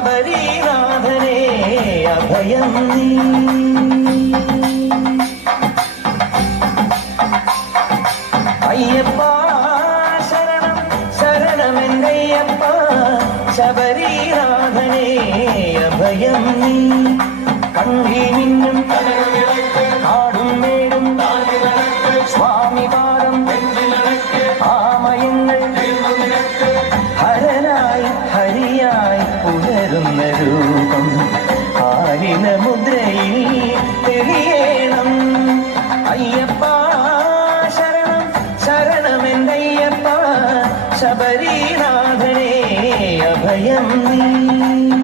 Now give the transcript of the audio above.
ശബരീനാഥനേ അഭയം നീ. അയ്യപ്പ ശരണം ശരണമെന്നയ്യപ്പ ശബരീനാഥനേ അഭയം നീ. കണ്ണിൽ മിന്നും കാടും മേടും സ്വാമി പാദം ആമയങ്ങൾ ഹരനായി ഹരിയായി പുലരുന്ന രൂപം ആലിന മുദ്രയിൽ തെളിയണം. അയ്യപ്പ ശരണം ശരണമെന്നയ്യപ്പ ശബരീനാഥനേ അഭയം നീ.